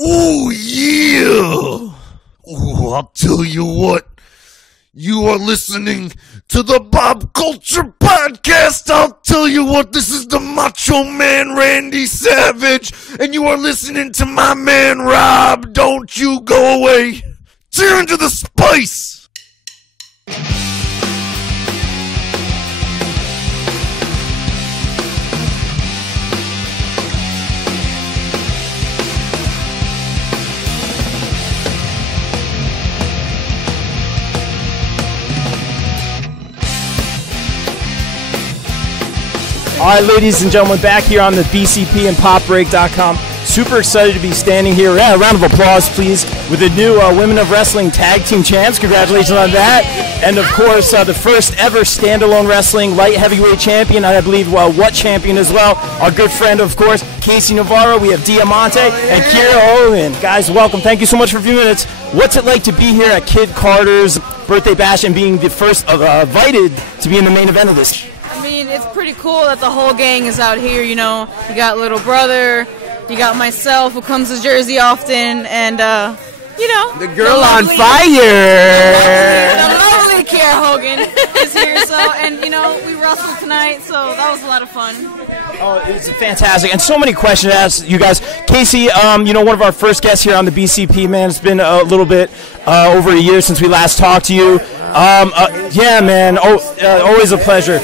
Ooh, yeah. Ooh, I'll tell you what. You are listening to the Bob Culture Podcast. I'll tell you what, this is the Macho Man Randy Savage, and you are listening to my man Rob. Don't you go away. Tear into the spice. All right, ladies and gentlemen, back here on the BCP and PopBreak.com. Super excited to be standing here. Yeah, a round of applause, please, with the new Women of Wrestling Tag Team Champs. Congratulations on that. And, of course, the first ever standalone wrestling light heavyweight champion, I believe, what champion as well. Our good friend, of course, Casey Navarro. We have Diamante and Kiera Hogan. Guys, welcome. Thank you so much for a few minutes. What's it like to be here at Kid Carter's birthday bash and being the first invited to be in the main event of this? I mean, it's pretty cool that the whole gang is out here, you know. You got little brother, you got myself, who comes to Jersey often, and, you know. The girl on fire! The lovely Kiera Hogan is here, and, you know, we wrestled tonight, so that was a lot of fun. Oh, it's fantastic, and so many questions to ask you guys. Casey, you know, one of our first guests here on the BCP, man. It's been a little bit over a year since we last talked to you. Yeah, man, always a pleasure.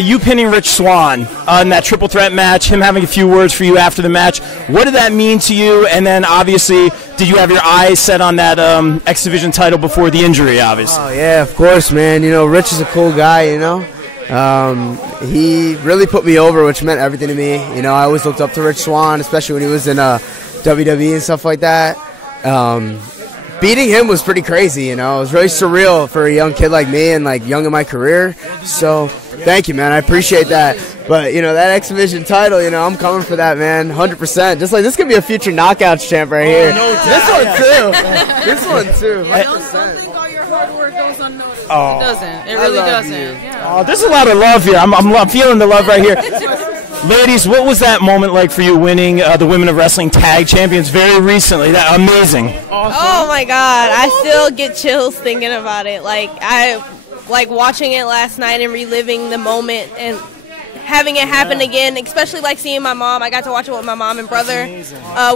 You pinning Rich Swann in that triple threat match, him having a few words for you after the match. What did that mean to you? And then, obviously, did you have your eyes set on that X Division title before the injury, obviously? Oh, yeah, of course, man. You know, Rich is a cool guy, you know. He really put me over, which meant everything to me. You know, I always looked up to Rich Swann, especially when he was in WWE and stuff like that. Beating him was pretty crazy, you know. It was really surreal for a young kid like me and, like, young in my career. So, thank you, man. I appreciate that. But, you know, that X Division title, you know, I'm coming for that, man, 100%. Just like, this could be a future Knockouts champ right here. No, this one, too. This one, too. Don't think all your hard work goes unnoticed. Oh. It doesn't. It really doesn't. Yeah. Oh, there's a lot of love here. I'm feeling the love right here. Ladies, what was that moment like for you winning the Women of Wrestling Tag Champions very recently? That amazing. Awesome. Oh my God, I still get chills thinking about it. Like I watching it last night and reliving the moment and having it happen again, especially like seeing my mom. I got to watch it with my mom and brother.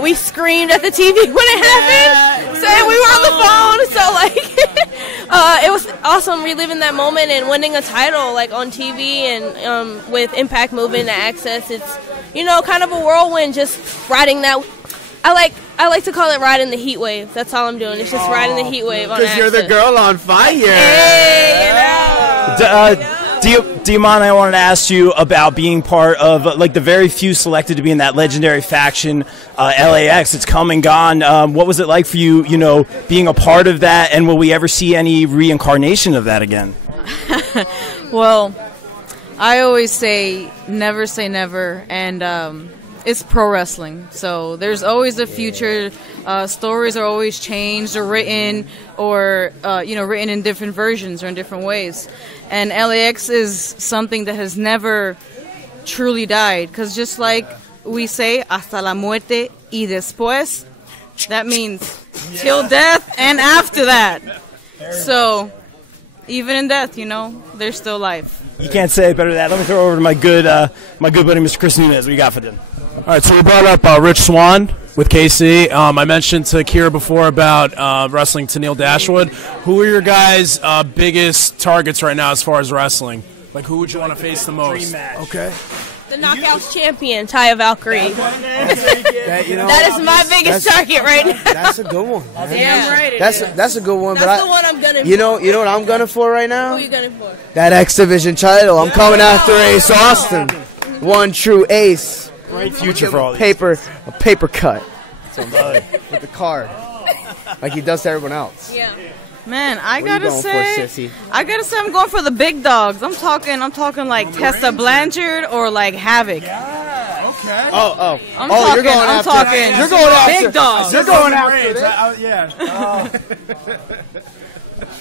We screamed at the TV when it happened, saying we were on the phone. So like, it was awesome reliving that moment and winning a title like on TV and with Impact moving to Access. It's, you know, kind of a whirlwind, just riding that. I like to call it riding the heat wave. That's all I'm doing. It's just riding the heat wave on Access. Because you're the girl on fire. Hey, you know. Diamante, I wanted to ask you about being part of like the very few selected to be in that legendary faction, LAX. It's come and gone. What was it like for you, you know, being a part of that, and will we ever see any reincarnation of that again? Well, I always say never, and it's pro wrestling, so there's always a future. Stories are always changed or written, or written in different versions or in different ways. And LAX is something that has never truly died, because just like we say, hasta la muerte y después, that means till death and after that. So even in death, you know, there's still life. You can't say it better than that. Let me throw it over to my good buddy, Mr. Chris Nunez. What you got for them? All right, so we brought up Rich Swann with KC. I mentioned to Kiera before about wrestling to Neil Dashwood. Who are your guys' biggest targets right now as far as wrestling? Like, who would you want to face the most? Okay. The Knockouts champion, Taya Valkyrie. That is my biggest target right now. That's a good one. Damn right. That's a good one. That's the one I'm gunning for. You know what I'm gunning for right now? Who are you gunning for? That X Division title. I'm coming after Ace Austin. One true ace. Great future for all these. A paper cut. With the card. Like he does to everyone else. Yeah. Man, I gotta say I'm going for the big dogs. I'm talking like Tessa Blanchard or like Havoc. Yeah, Okay. Oh, I'm you're going I'm after. talking. You're going after. Big dogs. You're going after.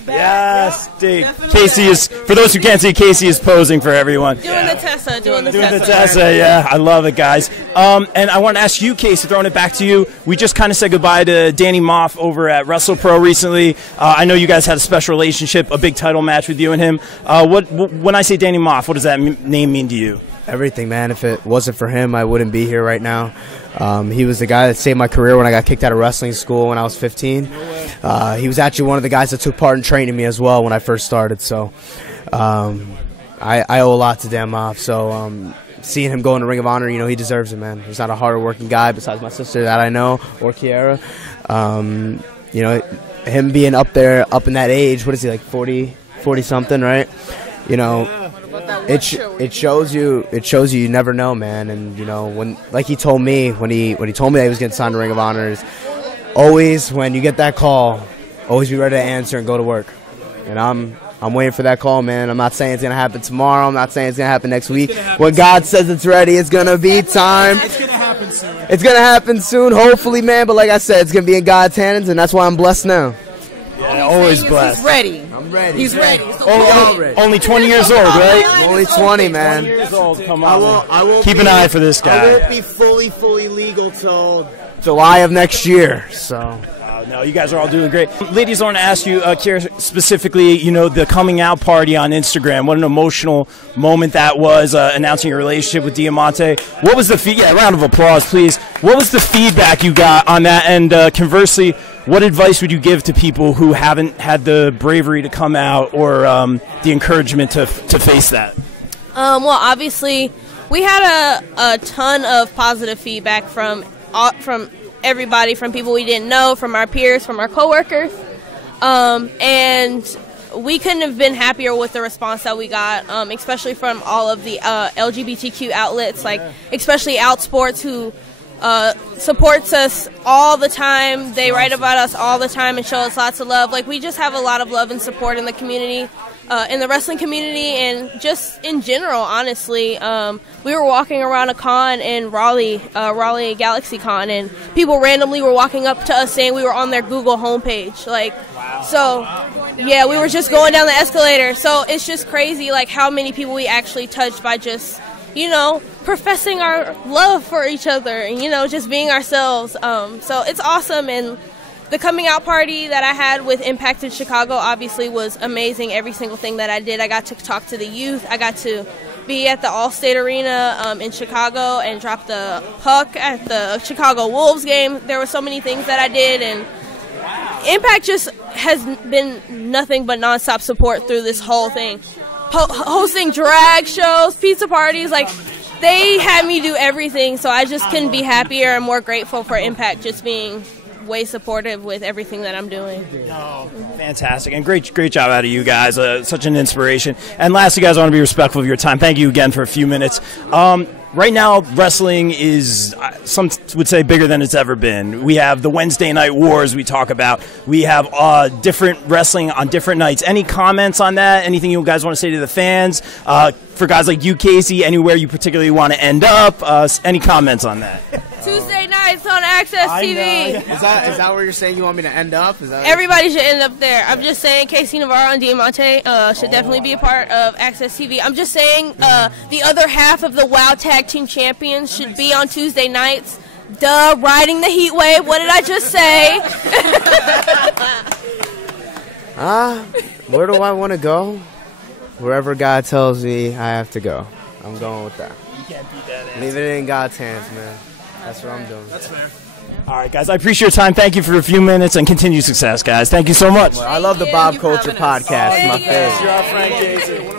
Yes, Casey is, for those who can't see, Casey is posing for everyone. Doing the Tessa, doing the Doing the Tessa. Tessa, yeah, I love it, guys. And I want to ask you, Casey, throwing it back to you. We just kind of said goodbye to Danny Moff over at WrestlePro recently. I know you guys had a special relationship, a big title match with you and him. When I say Danny Moff, what does that name mean to you? Everything, man. If it wasn't for him, I wouldn't be here right now. He was the guy that saved my career when I got kicked out of wrestling school when I was 15. He was actually one of the guys that took part in training me as well when I first started. So I owe a lot to Dan Moff. So seeing him go in the Ring of Honor, he deserves it, man. He's not a harder working guy besides my sister that I know, or Kiera. Him being up there, up in that age, what is he, like 40 something, right? It shows you you never know, man. And when, like he told me when he told me that he was getting signed to Ring of Honor, is always when you get that call, always be ready to answer and go to work. And I'm waiting for that call, man. I'm not saying it's gonna happen tomorrow. I'm not saying it's gonna happen next week. When God says it's ready, it's gonna be time. It's gonna happen soon. It's gonna happen soon, hopefully, man. But like I said, it's gonna be in God's hands, and that's why I'm blessed now. Yeah, always blessed. He's ready. I'm ready. He's ready. Only 20 years old, right? I'm only 20, man. 20 years old. Come on. I won't Keep an eye for this guy. I won't be fully legal till July of next year. So. No, you guys are all doing great. Ladies, I want to ask you, Kiera, specifically, the coming out party on Instagram. What an emotional moment that was, announcing your relationship with Diamante. What was the yeah, round of applause, please. What was the feedback you got on that? And conversely, what advice would you give to people who haven't had the bravery to come out or the encouragement to face that? Well, obviously, we had a ton of positive feedback from everybody, from people we didn't know, from our peers, from our coworkers, and we couldn't have been happier with the response that we got, especially from all of the LGBTQ outlets, like especially Outsports, who supports us all the time. They write about us all the time and show us lots of love. Like, we just have a lot of love and support in the community, in the wrestling community, and just in general, honestly. We were walking around a con in Raleigh Galaxy Con, and people randomly were walking up to us saying we were on their Google homepage. Yeah, we were just going down the escalator. So it's just crazy, like, how many people we actually touched by just, professing our love for each other and, just being ourselves. So it's awesome. And the coming out party that I had with Impact in Chicago obviously was amazing. Every single thing that I did, I got to talk to the youth. I got to be at the Allstate Arena in Chicago and drop the puck at the Chicago Wolves game. There were so many things that I did, and Impact just has been nothing but nonstop support through this whole thing. Hosting drag shows, pizza parties, like, they had me do everything, so I just couldn't be happier and more grateful for Impact just being way supportive with everything that I'm doing. Fantastic, and great job out of you guys. Such an inspiration. And lastly, guys, I want to be respectful of your time. Thank you again for a few minutes. Right now, wrestling is, some would say, bigger than it's ever been. We have the Wednesday night wars we talk about. We have different wrestling on different nights. Any comments on that? Anything you guys want to say to the fans? For guys like you, Casey, anywhere you particularly want to end up? Any comments on that? Tuesday nights on Access TV. Yeah. Is that where you're saying you want me to end up? Everybody should end up there. I'm just saying Casey Navarro and Diamante should definitely be a part of Access TV. I'm just saying the other half of the W.O.W Tag Team Champions should be on Tuesday nights. Duh, riding the heat wave. What did I just say? Where do I want to go? Wherever God tells me I have to go. I'm going with that. You can't beat that answer. Leave it in God's hands, man. That's what I'm doing. That's fair. All right, guys, I appreciate your time. Thank you for a few minutes, and continued success, guys. Thank you so much. I love the Bob Culture podcast. My favorite. You're our friend, Casey.